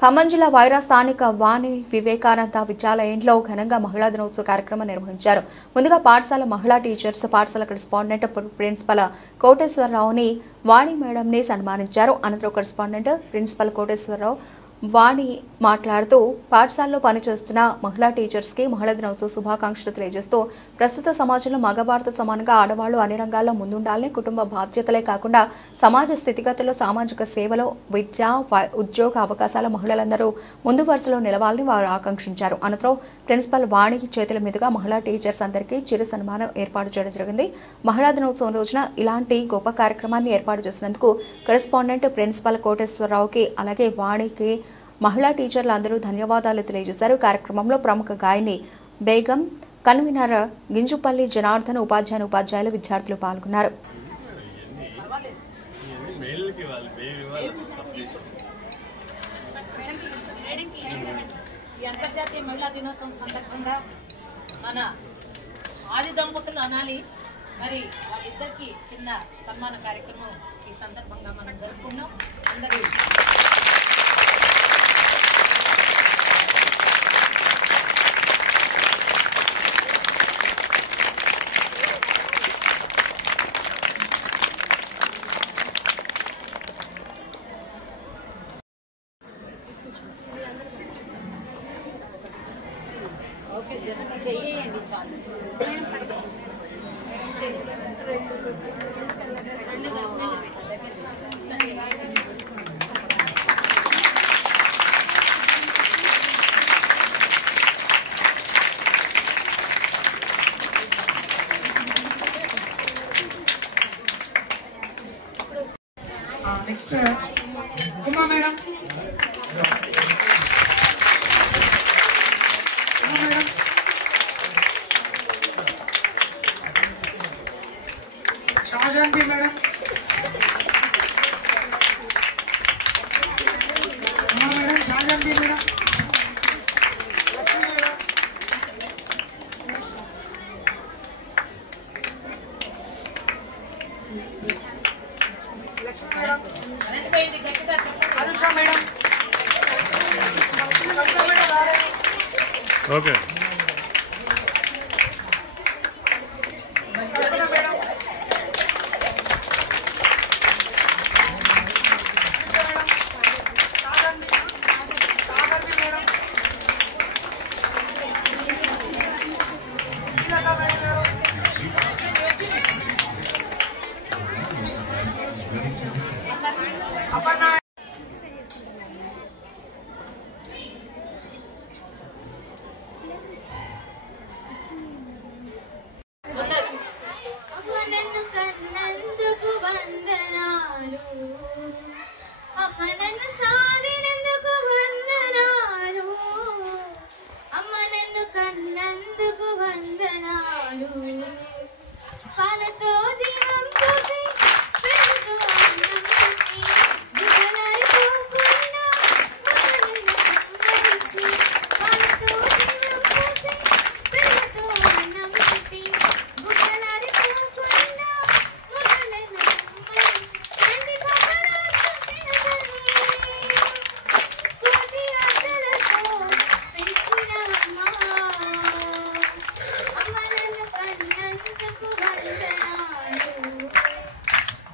ఖమ్మం జిల్లా వైరా స్థానిక వాణి వివేకానంద విద్యాలయంలో ఘనంగా మహిళా దినోత్సవ కార్యక్రమం నిర్వహించారు. ముందుగా పాఠశాల మహిళా టీచర్స్, పాఠశాల కరెస్పాండెంట్ ప్రిన్సిపల్ కోటేశ్వరరావుని వాణి మేడంని సన్మానించారు. అనంతరం కరెస్పాండెంట్ ప్రిన్సిపల్ కోటేశ్వరరావు వాణి మాట్లాడుతూ పాఠశాలలో పనిచేస్తున్న మహిళా టీచర్స్కి మహిళా దినోత్సవ శుభాకాంక్షలు తెలియజేస్తూ ప్రస్తుత సమాజంలో మగవారితో సమానంగా ఆడవాళ్లు అన్ని రంగాల్లో ముందుండాలని, కుటుంబ బాధ్యతలే కాకుండా సమాజ స్థితిగతుల్లో సామాజిక సేవలో విద్య, ఉద్యోగ అవకాశాల మహిళలందరూ ముందు వరుసలో నిలవాలని వారు ఆకాంక్షించారు. అనంతరం ప్రిన్సిపల్ వాణి చేతుల మీదుగా మహిళా టీచర్స్ అందరికీ చిరు సన్మానం ఏర్పాటు చేయడం జరిగింది. మహిళా దినోత్సవం రోజున ఇలాంటి గొప్ప కార్యక్రమాన్ని ఏర్పాటు చేసినందుకు కరెస్పాండెంట్ ప్రిన్సిపల్ కోటేశ్వరరావుకి అలాగే వాణికి మహిళా టీచర్లు అందరూ ధన్యవాదాలు తెలియజేశారు. కార్యక్రమంలో ప్రముఖ గాయని బేగం, కన్వీనర్ గింజుపల్లి జనార్దన్, ఉపాధ్యాయులు, విద్యార్థులు పాల్గొన్నారు. అంతర్జాతీయ మహిళా దినోత్సవం సందర్భంగా మన ఆది దంపతులు అనాలి, మరి వాళ్ళిద్దరికి చిన్న సన్మాన కార్యక్రమం ఈ సందర్భంగా మనం జరుపుకున్నాం. అందరూ ఓకే, జస్ట్ చెయ్యండి చాలు. Next Uma madam, Shajanvi madam, Uma madam, Shajanvi madam, Anusha madam, okay పాలతో జీవం పోసి పెరుగుతో అన్నం పెట్టి బిగలారిపోకుండా మొదలెన్నచి పాలతో జీవం పోసి పెరుగుతో అన్నం పెట్టి బిగలారిపోకుండా మొదలెన్నచి ఎండి బాబలో చూసిన తల్లి కోటి ఆశలతో పెంచిన అమ్మ అమ్మలను కన్నందుకు వందనాలు,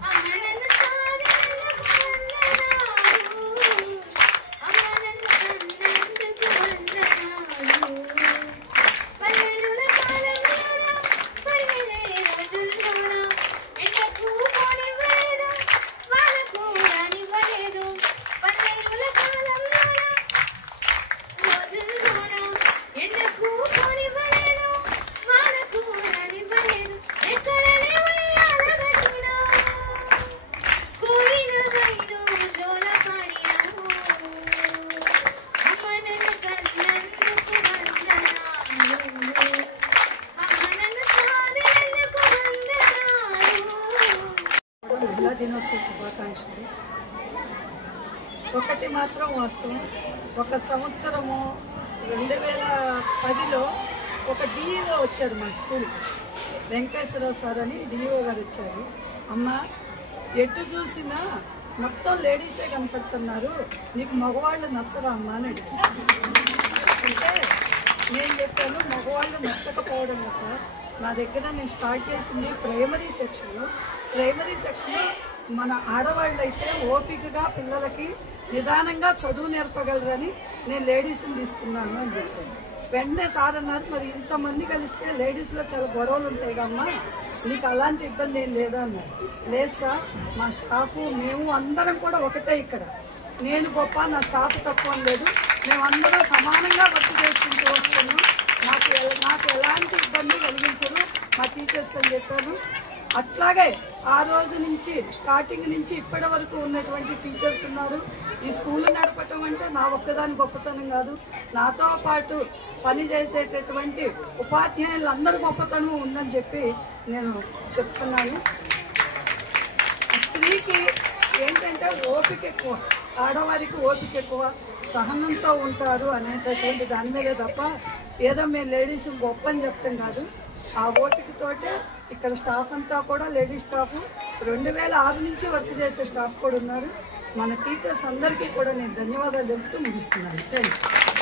అమ్మలను సాధినందుకు వందనాలు, అమ్మలను కన్నందుకు వందనాలు. పల్లెరుల కాలంలోన పరిగెడే రోజుల్లోన ఎండకు పోనివ్వలేదు, వాళ్ళకు రానివ్వలేదు. పల్లెరుల కాలంలోన రోజుల్లోన ఎండకు పోనివ్వలేదు, వాళ్ళకు రానివ్వలేదు. ఎక్కడనే ఉయ్యాల కట్టినా, కోయిల వైదు జోల పాడినావు, అమ్మనను కన్నందుకు వందనాలు, అమ్మనను సాధినందుకు వందనాలు. మహిళా దినోత్సవ శుభాకాంక్షలు. ఒకటి మాత్రం వాస్తవం, ఒక సంవత్సరము 2010లో ఒక డిఈఓ వచ్చారు మన స్కూల్కి, వెంకటేశ్వరరావు సార్ అని డిఈఓ గారు వచ్చారు. అమ్మ ఎటు చూసినా మొత్తం లేడీసే కనపడుతున్నారు, నీకు మగవాళ్ళు నచ్చరా అమ్మా అని అడిగాను. అంటే నేను చెప్పాను మగవాళ్ళు నచ్చకపోవడమే సార్. నా దగ్గర నేను స్టార్ట్ చేసింది ప్రైమరీ సెక్షన్. మన ఆడవాళ్ళు అయితే ఓపికగా పిల్లలకి నిదానంగా చదువు నేర్పగలరని నేను లేడీస్ని తీసుకున్నాను అని చెప్పాను. వెంటనే సార్ అన్నారు, మరి ఇంతమంది కలిస్తే లేడీస్లో చాలా గొడవలు ఉంటాయి కమ్మా, నీకు అలాంటి ఇబ్బంది ఏం లేదా అన్నారు. లేదు సార్, మా స్టాఫ్ మేము అందరం కూడా ఒకటే ఇక్కడ. నేను గొప్ప, నా స్టాఫ్ తక్కువ అని లేదు, మేమందరం సమానంగా వర్క్ చేసుకుంటూ వస్తున్నాం. నాకు ఎలాంటి ఇబ్బంది కలిగించరు మా టీచర్స్ అని చెప్పాను. అట్లాగే ఆ రోజు నుంచి స్టార్టింగ్ నుంచి ఇప్పటి వరకు ఉన్నటువంటి టీచర్స్ ఉన్నారు. ఈ స్కూల్ నడపటం అంటే నా ఒక్కదాని గొప్పతనం కాదు, నాతో పాటు పని చేసేటటువంటి ఉపాధ్యాయులందరూ గొప్పతనం ఉందని చెప్పి నేను చెప్తున్నాను. స్త్రీకి ఏంటంటే ఓపిక ఎక్కువ, ఆడవారికి ఓపిక ఎక్కువ, సహనంతో ఉంటారు అనేటటువంటి దాని మీదే తప్ప ఏదో మేము లేడీస్ గొప్ప అని చెప్తాం కాదు. ఆ ఓపికతోటే ఇక్కడ స్టాఫ్ అంతా కూడా లేడీస్ స్టాఫ్ 2006 నుంచి వర్క్ చేసే స్టాఫ్ కూడా ఉన్నారు. మన టీచర్స్ అందరికీ కూడా నేను ధన్యవాదాలు తెలుపుతూ ముగిస్తున్నాను. Thank you.